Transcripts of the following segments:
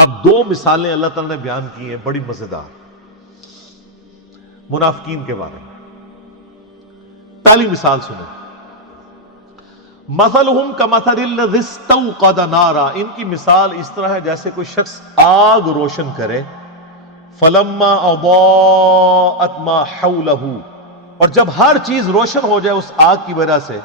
اب دو مثالیں اللہ تعالیٰ نے بیان کی ہیں بڑی مزیدار منافقین کے بارے میں. پہلی مثال سنیں. مثلہم کمثل الذی استوقد نارا، ان کی مثال اس طرح ہے جیسے کوئی شخص آگ روشن کرے. فلما اضاءت ما حولہ، اور جب ہر چیز روشن ہو جائے اس آگ کی وجہ سے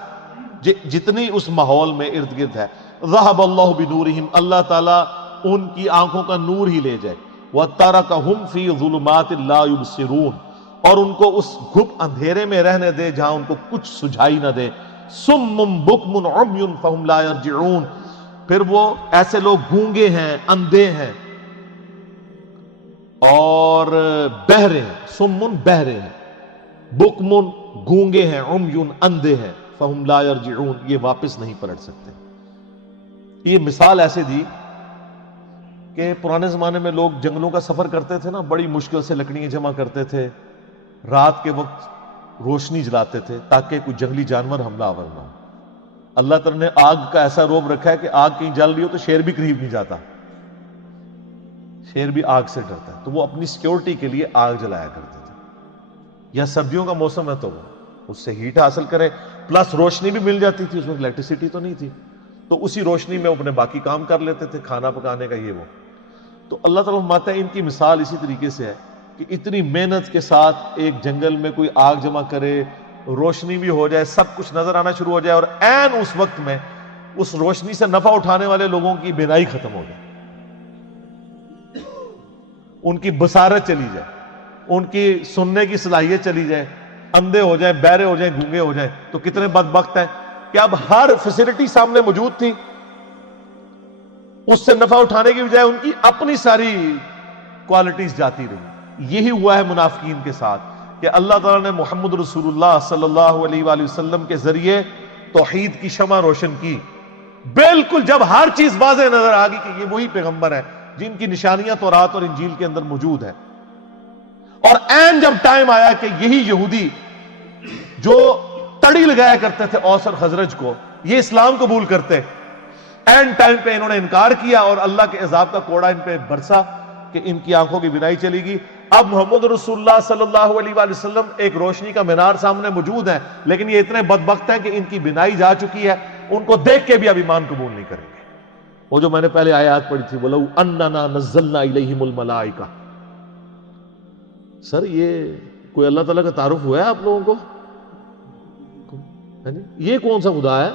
جتنی اس ماحول میں ارد گرد ہے. ذہب اللہ بنورہم، اللہ تعالیٰ ان کی آنکھوں کا نور ہی لے جائے. وترکہم فی ظلمات لا یبصرون، اور ان کو اس گھپ اندھیرے میں رہنے دے جہاں ان کو کچھ سجھائی نہ دے. صم بکم عمی فہم لا یرجعون، پھر وہ ایسے لوگ گونگے ہیں، اندھے ہیں اور بہرے ہیں. سمن بہرے ہیں، بکمن گونگے ہیں، عمی اندھے ہیں، فہم لا یرجعون یہ واپس نہیں پلٹ سکتے. یہ مثال ایسے دی کہ پرانے زمانے میں لوگ جنگلوں کا سفر کرتے تھے نا، بڑی مشکل سے لکڑیاں جمع کرتے تھے، رات کے وقت روشنی جلاتے تھے تاکہ کوئی جنگلی جانور حملہ آور نہ ہو. اللہ تعالیٰ نے آگ کا ایسا روب رکھا ہے کہ آگ کہیں جل رہی ہو تو شیر بھی قریب نہیں جاتا، شیر بھی آگ سے ڈرتا ہے. تو وہ اپنی سیکیورٹی کے لیے آگ جلایا کرتے تھے. یا سردیوں کا موسم ہے تو وہ اس سے ہیٹ حاصل کرے، پلس روشنی بھی مل جاتی تھی، اس میں الیکٹریسٹی تو نہیں تھی، تو اسی روشنی میں اپنے باقی کام کر لیتے تھے، کھانا پکانے کا یہ وہ. تو اللہ تعالیٰ فرماتا ہے ان کی مثال اسی طریقے سے ہے کہ اتنی محنت کے ساتھ ایک جنگل میں کوئی آگ جمع کرے، روشنی بھی ہو جائے، سب کچھ نظر آنا شروع ہو جائے، اور عین اس وقت میں اس روشنی سے نفع اٹھانے والے لوگوں کی بینائی ختم ہو جائے، ان کی بصارت چلی جائے، ان کی سننے کی صلاحیت چلی جائے، اندھے ہو جائیں، بہرے ہو جائیں، گونگے ہو جائیں. تو کتنے بدبخت ہیں کہ اب ہر فیسلٹی سامنے موجود تھی، اس سے نفع اٹھانے کی بجائے ان کی اپنی ساری کوالٹیز جاتی رہی. یہی ہوا ہے منافقین کے ساتھ کہ اللہ تعالیٰ نے محمد رسول اللہ صلی اللہ علیہ وآلہ وسلم کے ذریعے توحید کی شمع روشن کی. بالکل جب ہر چیز واضح نظر آ گئی کہ یہ وہی پیغمبر ہیں جن کی نشانیاں تورات اور انجیل کے اندر موجود ہیں، اور عین جب ٹائم آیا کہ یہی یہودی جو تڑی لگایا کرتے تھے اوس اور خزرج کو، یہ اسلام قبول کرتے، عین ٹائم پہ انہوں نے انکار کیا اور اللہ کے عذاب کا کوڑا ان پہ برسا کہ ان کی آنکھوں کی بینائی چلی گئی. اب محمد رسول اللہ صلی اللہ علیہ وآلہ وسلم ایک روشنی کا مینار سامنے موجود ہے، لیکن یہ اتنے بدبخت ہیں کہ ان کی بینائی جا چکی ہے، ان کو دیکھ کے بھی اب ایمان قبول نہیں کریں گے. وہ جو میں نے پہلے آیات پڑھی تھی، وَلَوْ أَنَّنَا نَزَّلْنَا إِلَيْهِمُ الْمَلَائِكَةَ. سر یہ کوئی اللہ تعالیٰ کا تعارف ہوا ہے آپ لوگوں کو؟ یہ کون سا خدا ہے؟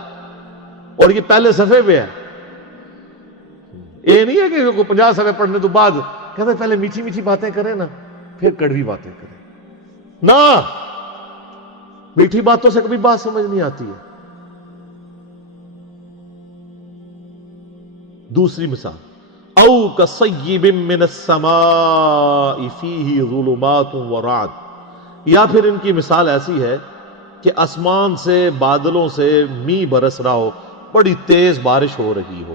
اور یہ پہلے صفحے پہ ہے. یہ نہیں ہے کہ 50 صفحے پڑھنے تو بعد کہتے پہلے میٹھی میٹھی باتیں کریں نا پھر کڑوی باتیں کریں. نہ، میٹھی باتوں سے کبھی بات سمجھ نہیں آتی ہے. دوسری مثال، او کصیب من السماء فیہ ظلمات ورعد، یا پھر ان کی مثال ایسی ہے کہ آسمان سے بادلوں سے می برس رہا ہو، بڑی تیز بارش ہو رہی ہو.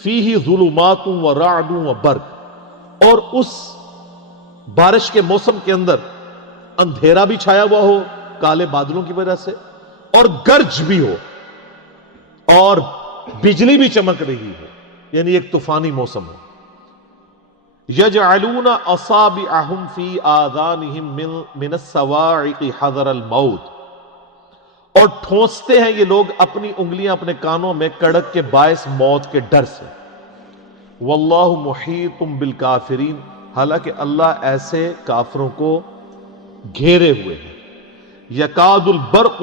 فیہ ظلمات ورعد وبرق، اور اس بارش کے موسم کے اندر اندھیرا بھی چھایا ہوا ہو کالے بادلوں کی وجہ سے، اور گرج بھی ہو، اور بجلی بھی چمک رہی ہو، یعنی ایک طوفانی موسم ہو. یجعلون اصابعہم فی آذانہم من الصواعق حذر الموت، اور ٹھونستے ہیں یہ لوگ اپنی انگلیاں اپنے کانوں میں کڑک کے باعث موت کے ڈر سے. واللہ محیط بالکافرین، حالانکہ اللہ ایسے کافروں کو گھیرے ہوئے ہیں. یکاد البرق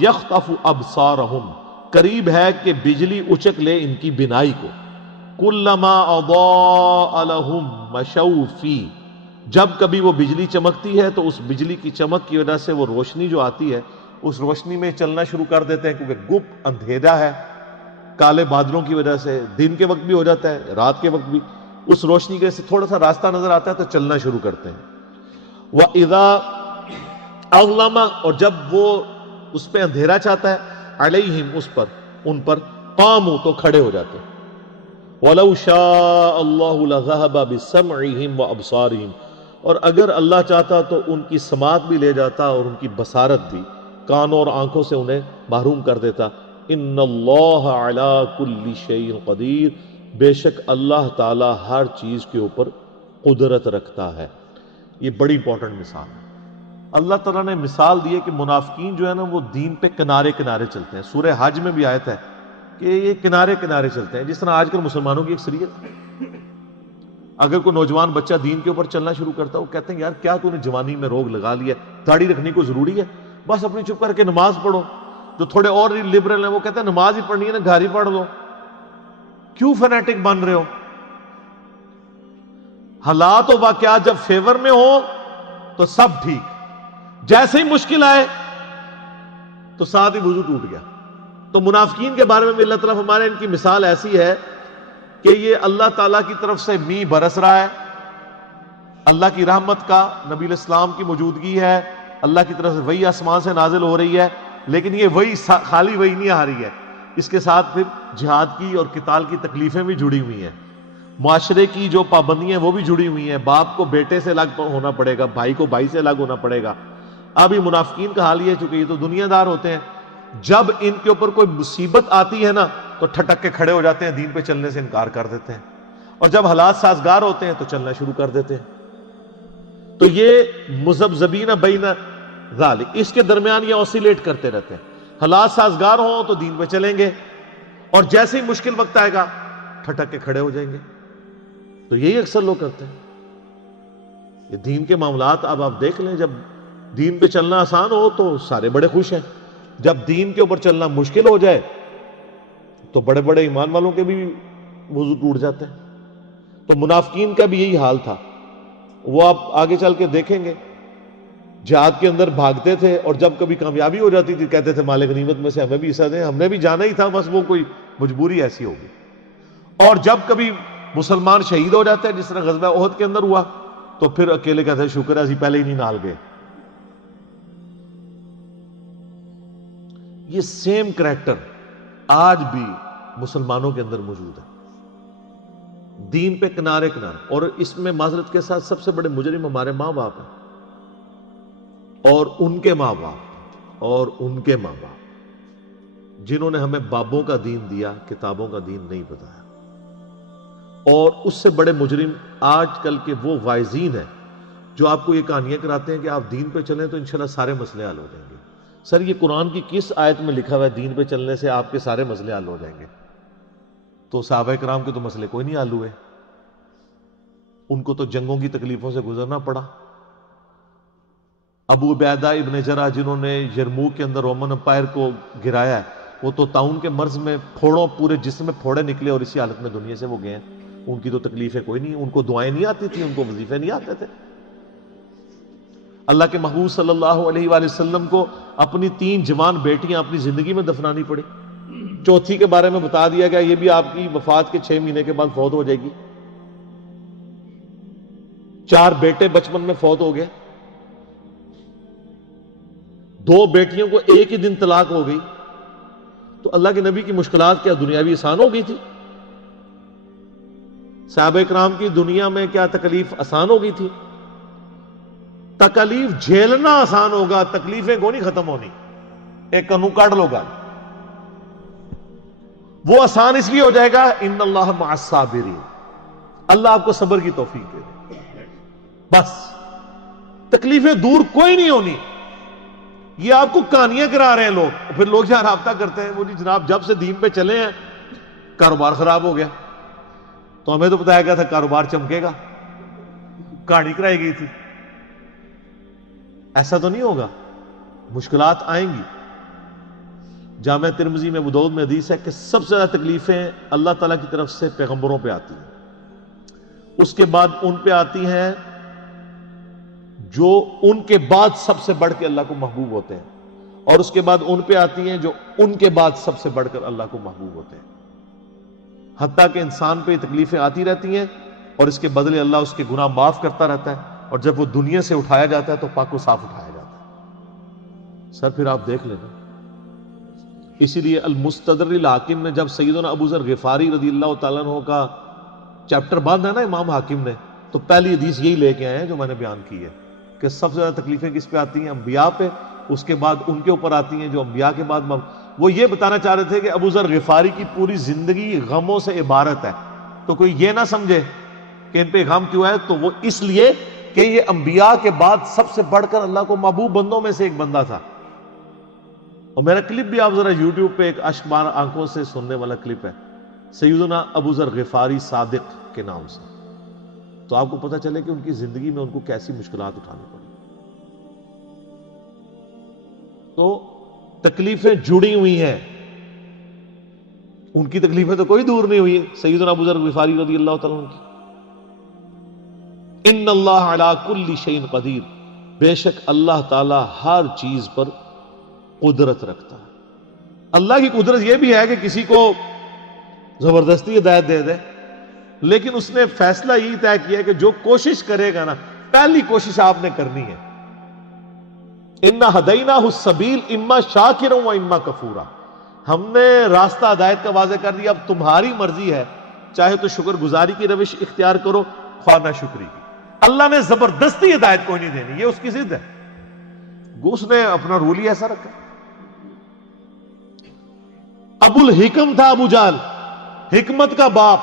یخطف ابصارہم، قریب ہے کہ بجلی اچک لے ان کی بینائی کو. کلما اضاء لہم مشوا فیہ، جب کبھی وہ بجلی چمکتی ہے تو اس بجلی کی چمک کی وجہ سے وہ روشنی جو آتی ہے اس روشنی میں چلنا شروع کر دیتے ہیں، کیونکہ گپ اندھیرا ہے کالے بادلوں کی وجہ سے، دن کے وقت بھی ہو جاتا ہے رات کے وقت بھی، اس روشنی کے سے تھوڑا سا راستہ نظر آتا ہے تو چلنا شروع کرتے ہیں. وَإِذَا أَظْلَمَ، اور جب وہ اس پہ اندھیرا چاہتا ہے، عَلَيْهِمْ، اس پر، ان پر، قاموا، تو کھڑے ہو جاتے ہیں. وَلَوْ شَاءَ اللَّهُ لَذَهَبَ بِسَمْعِهِمْ وَأَبْصَارِهِمْ، اور اگر اللہ چاہتا تو ان کی سماعت بھی لے جاتا اور ان کی بصارت بھی، کانوں اور آنکھوں سے انہیں محروم کر دیتا. ان اللہ علی کل شیء قدیر، بے شک اللہ تعالی ہر چیز کے اوپر قدرت رکھتا ہے. یہ بڑی امپورٹنٹ مثال ہے. اللہ تعالیٰ نے مثال دی ہے کہ منافقین جو ہے نا وہ دین پہ کنارے کنارے چلتے ہیں. سورہ حج میں بھی آیت ہے کہ یہ کنارے کنارے چلتے ہیں. جس طرح آج کل مسلمانوں کی اکثریت ہے، اگر کوئی نوجوان بچہ دین کے اوپر چلنا شروع کرتا ہے، وہ کہتے ہیں یار کیا تو نے جوانی میں روگ لگا لیا ہے، داڑھی رکھنی کو ضروری ہے، بس اپنی چپ کر کے نماز پڑھو. جو تھوڑے اور لبرل ہیں وہ کہتے ہیں نماز ہی پڑھنی ہے نا، گھر ہی پڑھ لو. کیوں فینیٹک بن رہے ہو؟ حالات و واقعات جب فیور میں ہو تو سب ٹھیک، جیسے ہی مشکل آئے تو ساتھ ہی وضو ٹوٹ گیا. تو منافقین کے بارے میں بھی اللہ تعالیٰ ہمارے ان کی مثال ایسی ہے کہ یہ اللہ تعالیٰ کی طرف سے میہ برس رہا ہے، اللہ کی رحمت کا، نبی علیہ السلام کی موجودگی ہے، اللہ کی طرف سے وحی آسمان سے نازل ہو رہی ہے. لیکن یہ وحی خالی وحی نہیں آ رہی ہے، اس کے ساتھ پھر جہاد کی اور قتال کی تکلیفیں بھی جڑی ہوئی ہیں، معاشرے کی جو پابندیاں وہ بھی جڑی ہوئی ہیں. باپ کو بیٹے سے الگ ہونا پڑے گا، بھائی کو بھائی سے الگ ہونا پڑے گا. اب یہ منافقین کا حال یہ ہے، چونکہ یہ تو دنیا دار ہوتے ہیں، جب ان کے اوپر کوئی مصیبت آتی ہے نا تو ٹھٹک کے کھڑے ہو جاتے ہیں، دین پہ چلنے سے انکار کر دیتے ہیں، اور جب حالات سازگار ہوتے ہیں تو چلنا شروع کر دیتے ہیں. تو یہ مذبذبین بین ذالک، اس کے درمیان یہ اوسیلیٹ کرتے رہتے ہیں. حالات سازگار ہوں تو دین پہ چلیں گے، اور جیسے ہی مشکل وقت آئے گا ٹھٹک کے کھڑے ہو جائیں گے. تو یہی اکثر لوگ کرتے ہیں. یہ دین کے معاملات اب آپ دیکھ لیں، جب دین پہ چلنا آسان ہو تو سارے بڑے خوش ہیں، جب دین کے اوپر چلنا مشکل ہو جائے تو بڑے بڑے ایمان والوں کے بھی وضو ٹوٹ جاتے ہیں. تو منافقین کا بھی یہی حال تھا. وہ آپ آگے چل کے دیکھیں گے، جہاد کے اندر بھاگتے تھے، اور جب کبھی کامیابی ہو جاتی تھی کہتے تھے مال غنیمت میں سے ہمیں بھی حصہ دیں، ہم نے بھی جانا ہی تھا، بس وہ کوئی مجبوری ایسی ہوگی. اور جب کبھی مسلمان شہید ہو جاتے ہیں، جس طرح غزوہ احد کے اندر ہوا، تو پھر اکیلے کہتے ہیں شکر ہے اسی پہلے ہی نہیں نال گئے. یہ سیم کریکٹر آج بھی مسلمانوں کے اندر موجود ہے، دین پہ کنارے کنارے. اور اس میں معذرت کے ساتھ سب سے بڑے مجرم ہمارے ماں باپ ہیں، اور ان کے ماں باپ، اور ان کے ماں باپ، جنہوں نے ہمیں بابوں کا دین دیا، کتابوں کا دین نہیں بتایا. اور اس سے بڑے مجرم آج کل کے وہ وائزین ہیں جو آپ کو یہ کہانیاں کراتے ہیں کہ آپ دین پہ چلیں تو انشاءاللہ سارے مسئلے حل ہو جائیں گے. سر یہ قرآن کی کس آیت میں لکھا ہوا ہے دین پہ چلنے سے آپ کے سارے مسئلے حل ہو جائیں گے؟ تو صحابہ کرام کے تو مسئلے کوئی نہیں حل ہوئے، ان کو تو جنگوں کی تکلیفوں سے گزرنا پڑا. ابو عبیدہ ابن جرح جنہوں نے یرموک کے اندر رومن امپائر کو گرایا ہے، وہ تو طاعون کے مرض میں پھوڑوں پورے جسم میں پھوڑے نکلے اور اسی حالت میں دنیا سے وہ گئے ہیں. ان کی تو تکلیفیں کوئی نہیں، ان کو دعائیں نہیں آتی تھی، ان کو وظیفے نہیں آتے تھے. اللہ کے محبوب صلی اللہ علیہ وآلہ وسلم کو اپنی 3 جوان بیٹیاں اپنی زندگی میں دفنانی پڑی. چوتھی کے بارے میں بتا دیا گیا یہ بھی آپ کی وفات کے 6 مہینے کے بعد فوت ہو جائے گی. 4 بیٹے بچپن میں فوت ہو گئے، 2 بیٹیوں کو ایک ہی دن طلاق ہو گئی. تو اللہ کے نبی کی مشکلات کیا دنیاوی آسان ہو گئی تھی؟ صحابہ کرام کی دنیا میں کیا تکلیف آسان ہو گئی تھی؟ تکلیف جھیلنا آسان ہوگا، تکلیفیں کو نہیں ختم ہونی. ایک کنو کاٹ لو گا، وہ آسان اس لیے ہو جائے گا ان اللہ مع الصابرین، اللہ آپ کو صبر کی توفیق دے دے. بس تکلیفیں دور کوئی نہیں ہونی. یہ آپ کو کہانیاں کرا رہے ہیں لوگ، پھر لوگ یہاں رابطہ کرتے ہیں وہ جی جناب جب سے دین پہ چلے ہیں کاروبار خراب ہو گیا. تو ہمیں تو بتایا گیا تھا کاروبار چمکے گا، کہانی کرائی گئی تھی. ایسا تو نہیں ہوگا، مشکلات آئیں گی. جامع ترمذی میں ابو داؤد میں حدیث ہے کہ سب سے زیادہ تکلیفیں اللہ تعالیٰ کی طرف سے پیغمبروں پہ آتی ہیں، اس کے بعد ان پہ آتی ہیں جو ان کے بعد سب سے بڑھ کے اللہ کو محبوب ہوتے ہیں، اور اس کے بعد ان پہ آتی ہیں جو ان کے بعد سب سے بڑھ کر اللہ کو محبوب ہوتے ہیں. حتیٰ کہ انسان پہ یہ تکلیفیں آتی رہتی ہیں اور اس کے بدلے اللہ اس کے گناہ معاف کرتا رہتا ہے، اور جب وہ دنیا سے اٹھایا جاتا ہے تو پاک و صاف اٹھایا جاتا ہے. سر پھر آپ دیکھ لینا، اسی لیے المستدرک الحاکم نے جب سیدنا ابو ذر غفاری رضی اللہ تعالیٰ عنہ کا چیپٹر باندھا نا امام حاکم نے، تو پہلی حدیث یہی لے کے آئے ہیں جو میں نے بیان کی ہے کہ سب سے زیادہ تکلیفیں کس پہ آتی ہیں؟ انبیاء پہ، اس کے بعد ان کے اوپر آتی ہیں جو انبیاء کے بعد وہ یہ بتانا چاہ رہے تھے کہ ابو ذر غفاری کی پوری زندگی غموں سے عبارت ہے. تو کوئی یہ نہ سمجھے کہ ان پہ غم کیوں ہے، تو وہ اس لیے کہ یہ انبیاء کے بعد سب سے بڑھ کر اللہ کو محبوب بندوں میں سے ایک بندہ تھا. اور میرا کلپ بھی آپ ذرا یوٹیوب پہ ایک اشکبار آنکھوں سے سننے والا کلپ ہے سیدنا ابو ذر غفاری صادق کے نام سے، تو آپ کو پتہ چلے کہ ان کی زندگی میں ان کو کیسی مشکلات اٹھانی پڑی. تو تکلیفیں جڑی ہوئی ہیں، ان کی تکلیفیں تو کوئی دور نہیں ہوئی. سیدنا ابو ذر غفاری رضی اللہ تعالیٰ عنہ کی، ان اللہ علی کل شیء قدیر، بے شک اللہ تعالی ہر چیز پر قدرت رکھتا ہے. اللہ کی قدرت یہ بھی ہے کہ کسی کو زبردستی ہدایت دے دے، لیکن اس نے فیصلہ یہی طے کیا کہ جو کوشش کرے گا نا، پہلی کوشش آپ نے کرنی ہے. اِنَّا هَدَيْنَاهُ السَّبِيلَ اِمَّا شَاكِرًا وَإِمَّا كَفُورًا، ہم نے راستہ ہدایت کا واضح کر دیا، اب تمہاری مرضی ہے، چاہے تو شکر گزاری کی روش اختیار کرو، خواہ نہ شکری کی. اللہ نے زبردستی ہدایت کوئی نہیں دینی، یہ اس کی ضد ہے. اس نے اپنا رول ہی ایسا رکھا. ابو الحکم تھا ابو جہل، حکمت کا باپ،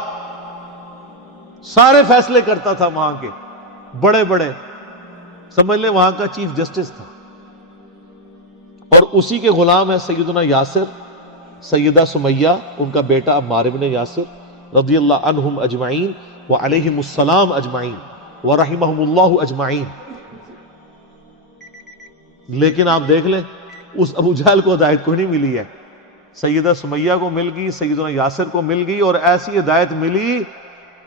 سارے فیصلے کرتا تھا وہاں کے بڑے بڑے، سمجھ لیں وہاں کا چیف جسٹس تھا. اور اسی کے غلام ہے سیدنا یاسر، سیدہ سمیہ، ان کا بیٹا عمار بن یاسر رضی اللہ عنہم اجمعین وعلیہم السلام اجمعین ورحمہم اللہ اجمعین. لیکن آپ دیکھ لیں اس ابو جہل کو ہدایت کوئی نہیں ملی ہے. سیدہ سمیہ کو مل گئی، سیدنا یاسر کو مل گئی، اور ایسی ہدایت ملی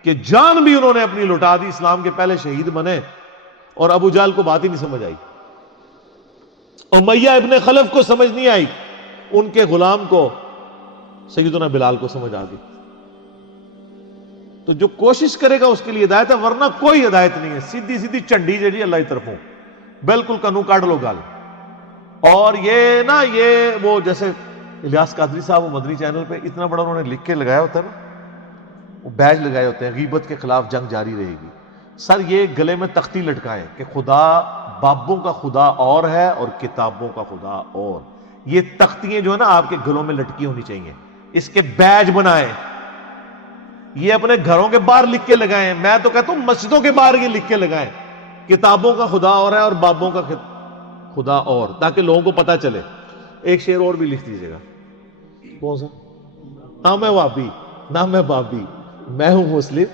کہ جان بھی انہوں نے اپنی لٹا دی، اسلام کے پہلے شہید بنے، اور ابو جہل کو بات ہی نہیں سمجھ آئی. امیہ ابن خلف کو سمجھ نہیں آئی، ان کے غلام کو سیدنا بلال کو سمجھ آ گئی. تو جو کوشش کرے گا اس کے لیے ہدایت ہے، ورنہ کوئی ہدایت نہیں ہے. سیدھی سیدھی چنڈی جی اللہ کی طرفوں، بالکل کنو کاٹ لو گل. اور یہ نا، یہ وہ جیسے الیاس قادری صاحب وہ مدنی چینل پہ اتنا بڑا انہوں نے لکھ کے لگایا ہوتا ہے نا، وہ بیج لگائے ہوتے ہیں، غیبت کے خلاف جنگ جاری رہے گی. سر یہ گلے میں تختی لٹکائیں کہ خدا بابوں کا خدا اور ہے اور کتابوں کا خدا اور. یہ تختیاں جو ہے نا آپ کے گلوں میں لٹکی ہونی چاہیے، اس کے بیج بنائیں. یہ اپنے گھروں کے باہر لکھ کے لگائیں. میں تو کہتا ہوں مسجدوں کے باہر یہ لکھ کے لگائیں، کتابوں کا خدا اور ہے اور بابوں کا خدا اور، تاکہ لوگوں کو پتہ چلے. ایک شعر اور بھی لکھ دیجیے گا. کون سا؟ نہ میں وابی نہ میں بابی، میں ہوں مسلم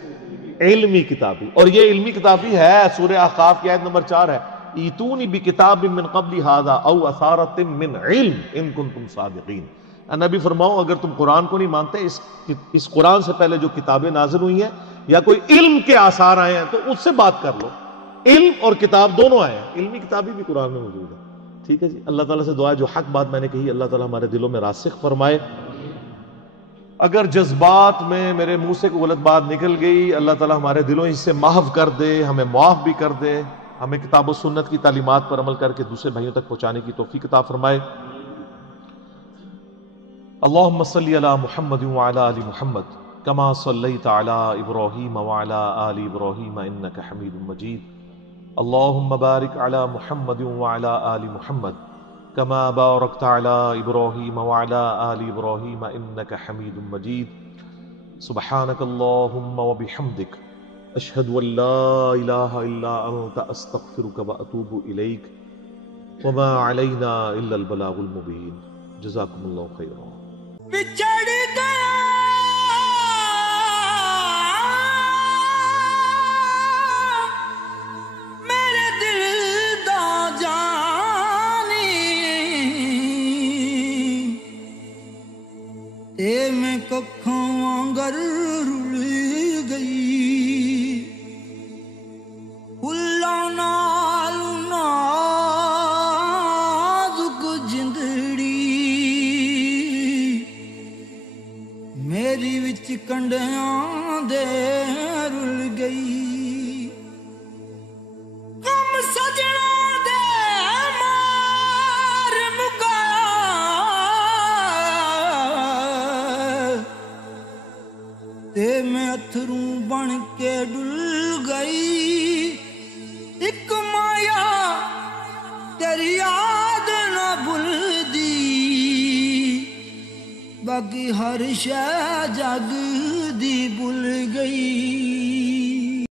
علمی کتابی. اور یہ علمی کتابی ہے، سورہ احقاف کی آیت نمبر 4 ہے، ایتونی بکتاب من قبل ھذا او اثارۃ من علم ان کنتم صادقین. نبی فرماؤ اگر تم قرآن کو نہیں مانتے، اس قرآن سے پہلے جو کتابیں نازل ہوئی ہیں یا کوئی علم کے آثار آئے ہیں تو اس سے بات کر لو. علم اور کتاب دونوں آئے ہیں، علمی کتابی بھی قرآن میں موجود ہے. ٹھیک ہے جی. اللہ تعالیٰ سے دعا ہے جو حق بات میں نے کہی اللہ تعالیٰ ہمارے دلوں میں راسخ فرمائے. اگر جذبات میں میرے منہ سے کوئی غلط بات نکل گئی، اللہ تعالیٰ ہمارے دلوں اس سے محو کر دے، ہمیں معاف بھی کر دے، ہمیں کتاب و سنت کی تعلیمات پر عمل کر کے دوسرے بھائیوں تک پہنچانے کی توفیق عطا فرمائے. اللہم صلی علی محمد وعلی آل محمد کما صلیت علی ابراہیم وعلی آل ابراہیم انک حمید مجید. اللہم بارک علی محمد وعلی آل محمد کما بارکت علی ابراہیم وعلی آل ابراہیم انک حمید مجید. سبحانک اللہم وبحمدک اشہد ان لا الہ الا انت استغفرک واتوب الیک وما علینا الا البلاغ المبین. جزاکم اللہ خیرا. بچڑ گیا میرے دل دا جانی، تے میں ککھاں وانگر رل گئی، پھلاں نال نازک جندڑی میری وچ کنڈیاں دے رل گئی. غم سجنا دے مار مکا تے میں اتھروں بن کے ڈل گئی. ایک مایا تیری یاد نہ بھلدی، باقی ہر شے جگ دی بھول گئی. گئی